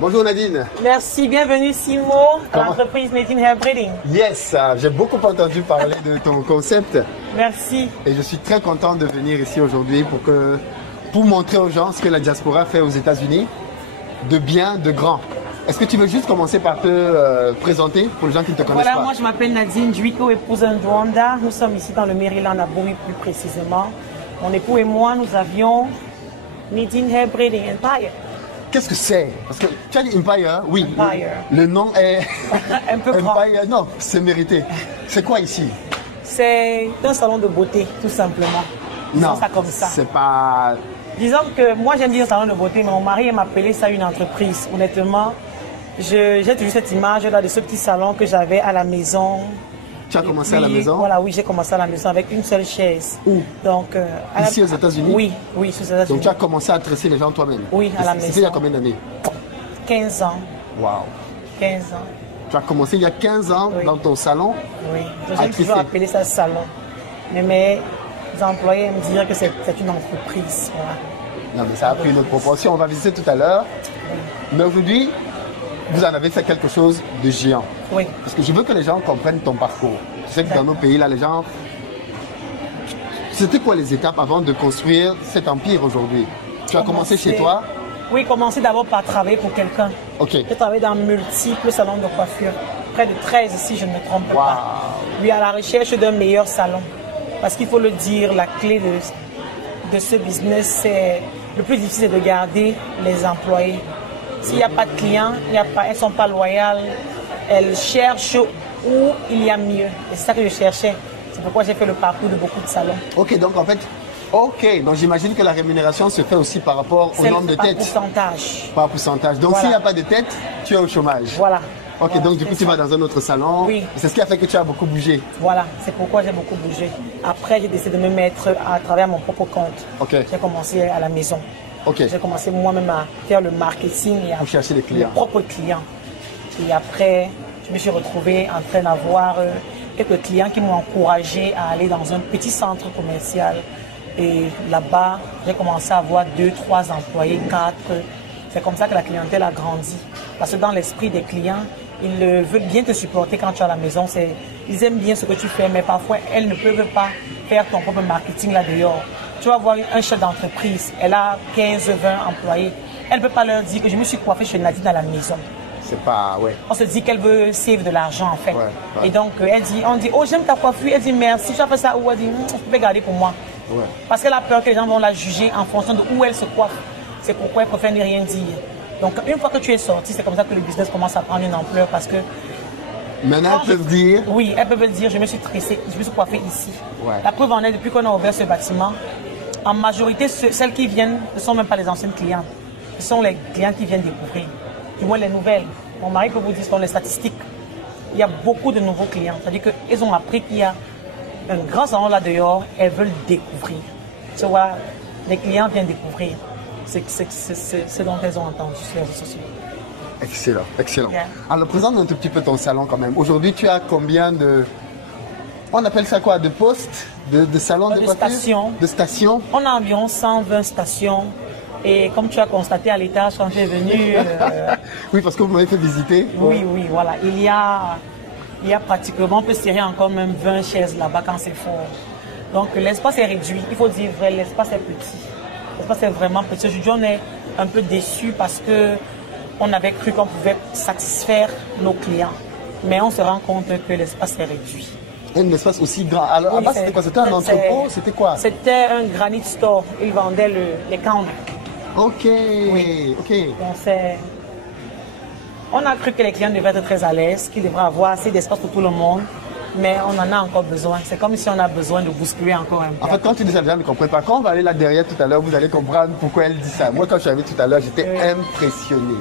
Bonjour Nadine. Merci, bienvenue Simo à l'entreprise Nadine Hair Braiding. Yes, j'ai beaucoup entendu parler de ton concept. Merci. Et je suis très content de venir ici aujourd'hui pour montrer aux gens ce que la diaspora fait aux États-Unis de bien, de grand. Est-ce que tu veux juste commencer par te présenter pour les gens qui ne te connaissent pas? Voilà, moi je m'appelle Nadine Juiko, épouse Ndwanda. Nous sommes ici dans le Maryland, à Bowie plus précisément. Mon époux et moi, nous avions Nadine Hair Braiding Empire. Qu'est-ce que c'est? Parce que tu as dit Empire, oui. Empire. Le nom est un peu grand. Empire, non, c'est mérité. C'est quoi ici? C'est un salon de beauté, tout simplement. Non, ça comme ça. C'est pas... Disons que moi j'aime dire salon de beauté, mais mon mari aime appeler ça une entreprise. Honnêtement, j'ai toujours cette image là de ce petit salon que j'avais à la maison. Tu as commencé à la maison? Voilà, oui, j'ai commencé à la maison avec une seule chaise. Où? Donc, ici aux États-Unis? Oui, oui, aux États-Unis. Donc tu as commencé à tresser les gens toi-même? Oui, à la maison. C'était il y a combien d'années? 15 ans. Waouh! 15 ans. Tu as commencé il y a 15 ans dans ton salon? Oui, j'ai toujours appelé ça salon. Mais mes employés aiment dire que c'est une entreprise. Voilà. Non, mais ça a pris une autre proportion. On va visiter tout à l'heure. Mais aujourd'hui, vous en avez fait quelque chose de géant. Oui. Parce que je veux que les gens comprennent ton parcours. Tu sais que dans nos pays, là, les gens... C'était quoi les étapes avant de construire cet empire aujourd'hui? Tu as commencé chez toi? Oui, commencé d'abord par travailler pour quelqu'un. Ok. J'ai travaillé dans multiples salons de coiffure. Près de 13 si je ne me trompe pas. Oui, à la recherche d'un meilleur salon. Parce qu'il faut le dire, la clé de ce business, c'est le plus difficile de garder les employés. S'il n'y a pas de clients, elles ne sont pas loyales, elles cherchent où il y a mieux. Et c'est ça que je cherchais. C'est pourquoi j'ai fait le parcours de beaucoup de salons. Ok, donc en fait, donc j'imagine que la rémunération se fait aussi par rapport au nombre de têtes. Par pourcentage. Par pourcentage. Donc s'il n'y a pas de tête, tu es au chômage. Voilà. Ok, voilà, donc du coup tu vas dans un autre salon. Oui. C'est ce qui a fait que tu as beaucoup bougé. Voilà, c'est pourquoi j'ai beaucoup bougé. Après, j'ai décidé de me mettre à travailler à mon propre compte. Ok. J'ai commencé à la maison. Ok. J'ai commencé moi-même à faire le marketing et à chercher les clients. Mes propres clients. Et après, je me suis retrouvée en train d'avoir quelques clients qui m'ont encouragé à aller dans un petit centre commercial. Et là-bas, j'ai commencé à avoir 2, 3 employés, 4. C'est comme ça que la clientèle a grandi. Parce que dans l'esprit des clients, ils veulent bien te supporter quand tu es à la maison. Ils aiment bien ce que tu fais, mais parfois, elles ne peuvent pas faire ton propre marketing là dehors. Tu vas voir un chef d'entreprise, elle a 15, 20 employés. Elle ne peut pas leur dire que je me suis coiffée chez Nadine à la maison. C'est pas, ouais. On se dit qu'elle veut save de l'argent en fait. Ouais. Et donc, on dit, oh j'aime ta coiffure. Elle dit merci, tu as fait ça où? Elle dit, tu peux garder pour moi. Ouais. Parce qu'elle a peur que les gens vont la juger en fonction de où elle se coiffe. C'est pourquoi elle préfère ne rien dire. Donc, une fois que tu es sorti, c'est comme ça que le business commence à prendre une ampleur parce que... Maintenant, elles peuvent dire... Oui, elles peuvent dire, je me suis tressée, je me suis coiffée ici. Ouais. La preuve en est, depuis qu'on a ouvert ce bâtiment, en majorité, celles qui viennent ne sont même pas les anciennes clientes. Ce sont les clients qui viennent découvrir. Tu vois les nouvelles. Mon mari peut vous dire, ce sont les statistiques. Il y a beaucoup de nouveaux clients. C'est-à-dire qu'ils ont appris qu'il y a un grand salon là dehors, elles veulent découvrir. Tu vois, les clients viennent découvrir ce dont elles ont entendu sur les réseaux sociaux. Excellent, excellent. Yeah. Alors, présente un tout petit peu ton salon quand même. Aujourd'hui, tu as combien de... On appelle ça quoi? De postes? De salons de coiffure? Stations. De stations? On a environ 120 stations. Et comme tu as constaté à l'étage quand tu es venu... Oui, parce que vous m'avez fait visiter. Oui, oui, voilà. Il y a pratiquement, on peut serrer encore même 20 chaises là-bas quand c'est fort. Donc l'espace est réduit. Il faut dire vrai, l'espace est petit. L'espace est vraiment petit. Aujourd'hui, on est un peu déçus parce qu'on avait cru qu'on pouvait satisfaire nos clients. Mais on se rend compte que l'espace est réduit. Un espace aussi grand. Alors, oui, c'était quoi? C'était un entrepôt? C'était quoi? C'était un granite store. Ils vendaient les counters. Ok, oui. Ok. Donc on a cru que les clients devaient être très à l'aise, qu'ils devraient avoir assez d'espace pour tout le monde. Mais on en a encore besoin. C'est comme si on a besoin de bousculer encore un peu. En fait, quand tu dis ça, les gens ne comprennent pas. Quand on va aller là derrière tout à l'heure, vous allez comprendre pourquoi elle dit ça. Moi, quand je suis arrivé tout à l'heure, j'étais impressionné.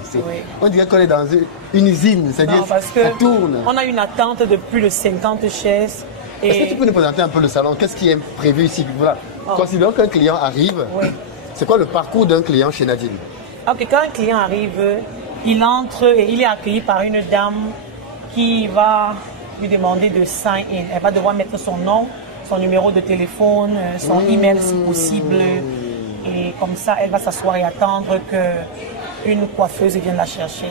On dirait qu'on est dans une usine, c'est-à-dire que ça tourne. On a une attente de plus de 50 chaises. Est-ce que tu peux nous présenter un peu le salon? Qu'est-ce qui est prévu ici? Voilà. Considérons qu'un client arrive. C'est quoi le parcours d'un client chez Nadine? Ok, quand un client arrive, il entre et il est accueilli par une dame qui va lui demander de sign in. Elle va devoir mettre son nom, son numéro de téléphone, son email si possible. Et comme ça, elle va s'asseoir et attendre que une coiffeuse vient la chercher.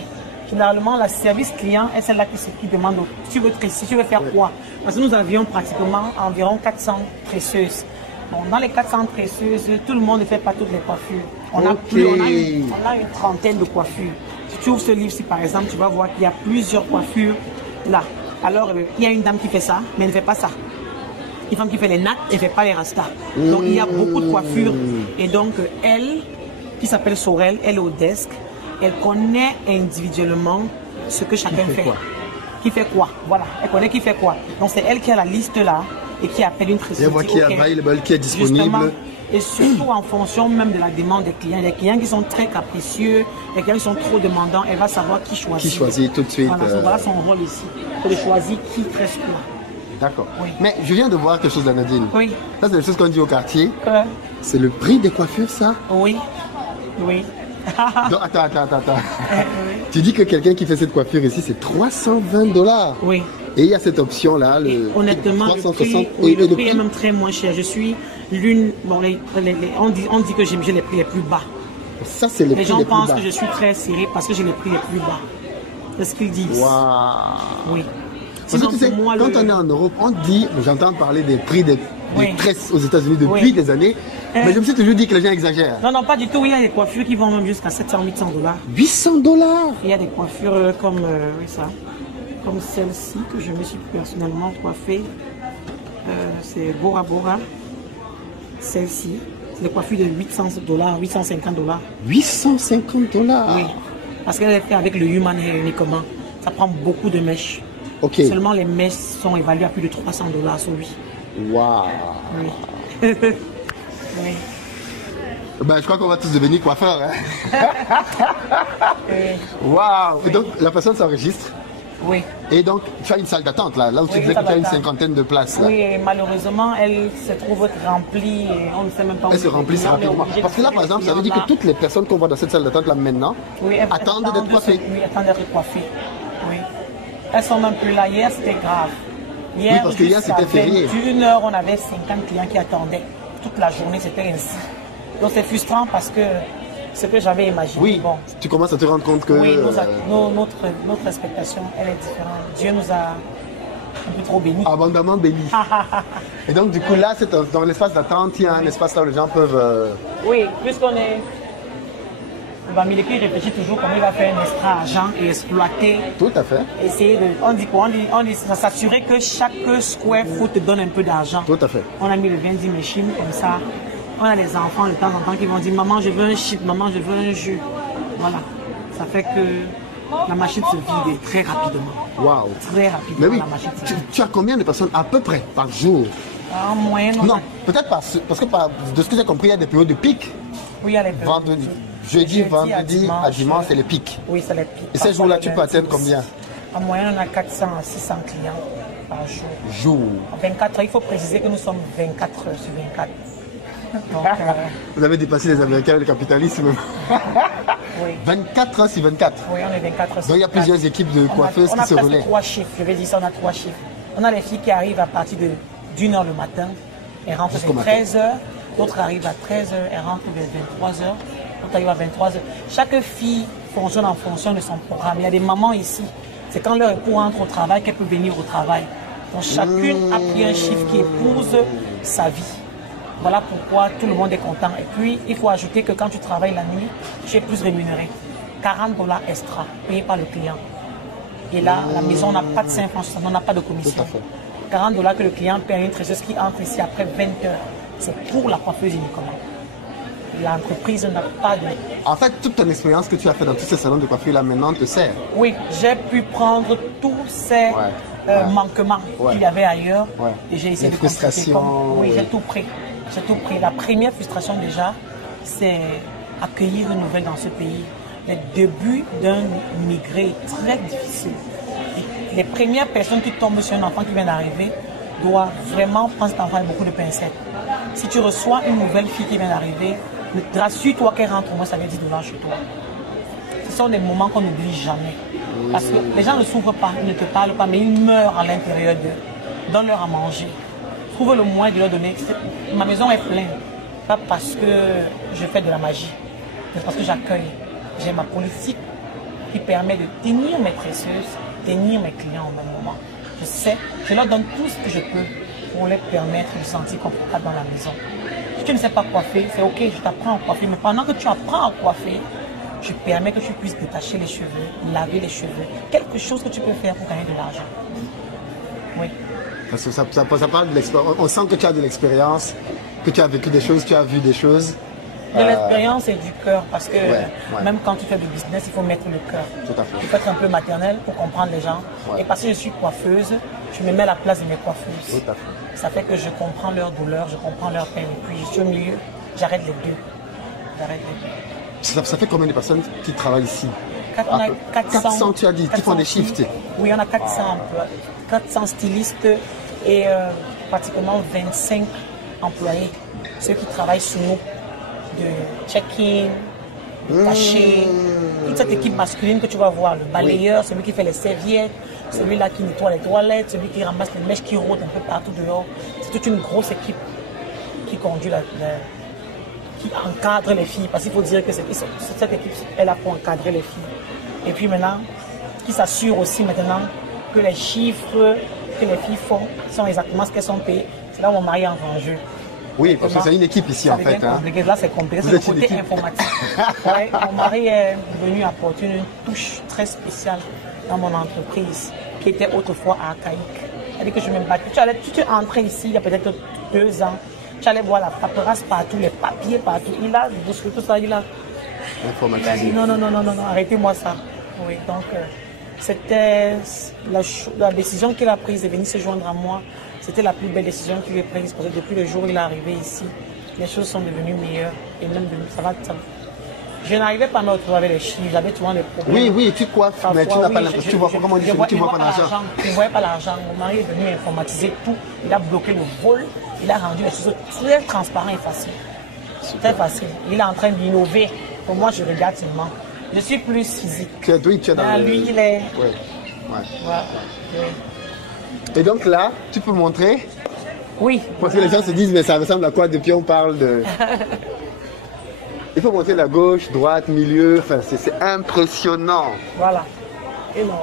Généralement, la service client est celle-là qui demande tu veux tresser, tu veux faire quoi? Parce que nous avions pratiquement environ 400 tresseuses. Bon, dans les 400 tresseuses, tout le monde ne fait pas toutes les coiffures. On a une trentaine de coiffures. Si tu ouvres ce livre-ci, par exemple, tu vas voir qu'il y a plusieurs coiffures là. Alors, il y a une dame qui fait ça, mais elle ne fait pas ça. Une femme qui fait les nattes, elle ne fait pas les rastas. Donc, il y a beaucoup de coiffures. Et donc, elle, qui s'appelle Sorel, elle est au desk. Elle connaît individuellement ce que chacun fait. Qui fait quoi? Voilà, elle connaît qui fait quoi. Donc, c'est elle qui a la liste là et qui appelle une tresseuse. Elle voit qui est available, qui est disponible. Justement, et surtout en fonction même de la demande des clients. Les clients qui sont très capricieux, les clients qui sont trop demandants, elle va savoir qui choisit. Qui choisit tout de suite. Voilà son rôle ici. C'est de choisir qui tresse quoi. D'accord. Oui. Mais je viens de voir quelque chose d'Anadine. Oui. Ça, c'est des choses qu'on dit au quartier. C'est le prix des coiffures, ça? Oui. Oui. Donc, attends. Tu dis que quelqu'un qui fait cette coiffure ici, c'est 320 $. Oui. Et il y a cette option-là, honnêtement, 360 le prix est même très moins cher. Je suis l'une... Bon, on dit que j'ai les prix les plus bas. Ça, c'est les prix les plus bas. Les gens pensent que je suis très serré parce que j'ai les prix les plus bas. C'est ce qu'ils disent. Waouh. Oui. Parce que tu sais, quand on est en Europe, on dit, j'entends parler des prix des tresses aux États-Unis depuis des années, mais je me suis toujours dit que les gens exagèrent. Non, pas du tout. Il y a des coiffures qui vont même jusqu'à 700, 800 $. 800 $. Il y a des coiffures comme comme celle-ci que je me suis personnellement coiffée. C'est Bora Bora. Celle-ci, c'est des coiffures de 800 $, 850 $. 850 $. Oui, parce qu'elle est faite avec le human hair uniquement. Ça prend beaucoup de mèches. Ok. Seulement les mèches sont évaluées à plus de 300 $ sur lui. Waouh. Oui. Oui. Ben, je crois qu'on va tous devenir coiffeurs. Hein? Waouh. Et donc, la personne s'enregistre. Oui. Et donc, tu as une salle d'attente là où tu disais que tu as une cinquantaine de places. Là. Oui, et malheureusement, elle se trouve remplie et on ne sait même pas où elle se remplissent rapidement. Parce que là, par exemple, ça veut dire que toutes les personnes qu'on voit dans cette salle d'attente là maintenant attendent d'être coiffées. Oui, attendent d'être coiffées. Oui. Elles sont même plus là. Hier, c'était grave. Hier, oui, parce que hier, c'était férié. 21h, on avait 50 clients qui attendaient. Toute la journée, c'était ainsi. Donc, c'est frustrant parce que ce que j'avais imaginé. Oui, bon, tu commences à te rendre compte que... Oui, notre expectation, elle est différente. Dieu nous a un peu trop bénis. Abondamment bénis. Et donc, du coup, là, dans l'espace d'attente, il y a un espace là où les gens peuvent... Oui, puisqu'on est... Bamileke réfléchit toujours comment il va faire un extra argent et exploiter. Tout à fait. Essayer de... On dit quoi? On dit s'assurer que chaque square foot te donne un peu d'argent. Tout à fait. On a mis le vending machine comme ça. On a des enfants de temps en temps qui vont dire maman je veux un chip, maman je veux un jus. Voilà. Ça fait que la machine se vide très rapidement. Waouh. Très rapidement. Mais oui, la machine se vide. Tu as combien de personnes à peu près par jour? En moyenne. Non, peut-être parce que de ce que j'ai compris, il y a des périodes de pic. Oui, il y a les périodes. Vendredi. Jeudi, vendredi, à dimanche, c'est les pics. Oui, c'est les pics. Et ces jours-là, tu peux atteindre combien? En moyenne, on a 400 à 600 clients par jour. Jour. 24 heures, il faut préciser que nous sommes 24 heures sur 24. Donc, vous avez dépassé les Américains et le capitalisme. Oui. 24 heures sur 24. Oui, on est 24 heures sur 24. Donc il y a plusieurs équipes de coiffeuses qui se relaient. On a 3 chiffres, je vais dire ça, on a 3 chiffres. On a les filles qui arrivent à partir de 1h le matin, elles rentrent vers 13h, d'autres arrivent à 13h, elles rentrent vers 23h, d'autres arrivent à 23h. Chaque fille fonctionne en fonction de son programme. Il y a des mamans ici, c'est quand leur époux entre au travail qu'elles peuvent venir au travail. Donc chacune a pris un chiffre qui épouse sa vie. Voilà pourquoi tout le monde est content. Et puis, il faut ajouter que quand tu travailles la nuit, tu es plus rémunéré. 40 $ extra, payé par le client. Et là, la maison n'a pas de 5 francs, on n'a pas de commission. 40 $ que le client paie à une tresseuse qui entre ici après 20 heures. C'est pour la coiffeuse uniquement. L'entreprise n'a pas de... En fait, toute ton expérience que tu as fait dans tous ces salons de coiffure là maintenant te sert. Oui, j'ai pu prendre tous ces manquements qu'il y avait ailleurs. Et j'ai essayé de constater. Oui, j'ai tout pris. J'ai tout pris. La première frustration déjà, c'est accueillir une nouvelle dans ce pays. Le début d'un immigré est très difficile. Les premières personnes qui tombent sur un enfant qui vient d'arriver doivent vraiment prendre cet enfant avec beaucoup de pincettes. Si tu reçois une nouvelle fille qui vient d'arriver, rassure-toi qu'elle rentre au moins avec 10 $ chez toi. Ce sont des moments qu'on n'oublie jamais. Parce que les gens ne souffrent pas, ils ne te parlent pas, mais ils meurent à l'intérieur d'eux. Donne-leur à manger. Trouve le moyen de leur donner. Ma maison est pleine. Pas parce que je fais de la magie, mais parce que j'accueille. j'ai ma politique qui permet de tenir mes tresseuses, tenir mes clients au même moment. Je sais, je leur donne tout ce que je peux pour leur permettre de se sentir confortable dans la maison. Si tu ne sais pas coiffer, c'est ok, je t'apprends à coiffer, mais pendant que tu apprends à coiffer, je permets que tu puisses détacher les cheveux, laver les cheveux, quelque chose que tu peux faire pour gagner de l'argent. Oui. Parce que ça parle de l'expérience. On sent que tu as de l'expérience, que tu as vécu des choses, tu as vu des choses. De l'expérience et du cœur, parce que même quand tu fais du business, il faut mettre le cœur. Tout à fait. Il faut être un peu maternel pour comprendre les gens. Et parce que je suis coiffeuse, je me mets à la place de mes coiffeuses. Tout à fait. Ça fait que je comprends leur douleur, je comprends leur peine. Et puis je suis au milieu, j'arrête les deux. J'arrête les deux. Ça fait combien de personnes qui travaillent ici? On a 400, tu as dit, qui font des shifts. Oui, on a 400 emplois, 400 stylistes et pratiquement 25 employés. Ceux qui travaillent sous nous, de check-in, de cachet, toute cette équipe masculine que tu vas voir, le balayeur, celui qui fait les serviettes, celui-là qui nettoie les toilettes, celui qui ramasse les mèches qui rôdent un peu partout dehors. C'est toute une grosse équipe qui conduit qui encadre les filles, parce qu'il faut dire que cette équipe est là pour encadrer les filles. Et puis maintenant, qui s'assure aussi maintenant que les chiffres que les filles font sont exactement ce qu'elles sont payées. C'est là où mon mari entre en jeu. Oui, parce que c'est une équipe ici en fait. Là, c'est compliqué, c'est le côté informatique. Ouais, mon mari est venu apporter une touche très spéciale dans mon entreprise, qui était autrefois archaïque. C'est-à-dire que je me battais. Tu es entré ici il y a peut-être 2 ans. Tu allais voir la paperasse partout, les papiers partout. Il a bousculé tout ça, il a Informatisé. non, arrêtez-moi ça. Oui, donc c'était la décision qu'il a prise de venir se joindre à moi. C'était la plus belle décision qu'il ait prise parce que depuis le jour où il est arrivé ici, les choses sont devenues meilleures et même ça va. Je n'arrivais pas à me retrouver avec les chiffres, j'avais souvent des problèmes. Oui, tu coiffes, mais tu n'as pas l'impression. Tu vois comment on dit, tu vois pas l'argent. Je ne voyais pas l'argent. Mon mari est venu informatiser tout. Il a bloqué le vol. Il a rendu les choses très transparentes et faciles. Très facile. Il est en train d'innover. Pour moi, je regarde seulement. Je suis plus physique. Tu es dans lui, il est. Oui. Ouais. Et donc là, tu peux montrer. Oui. Parce que les gens se disent, mais ça ressemble à quoi depuis on parle de. Il faut montrer la gauche, droite, milieu. Enfin, c'est impressionnant. Voilà. Et non.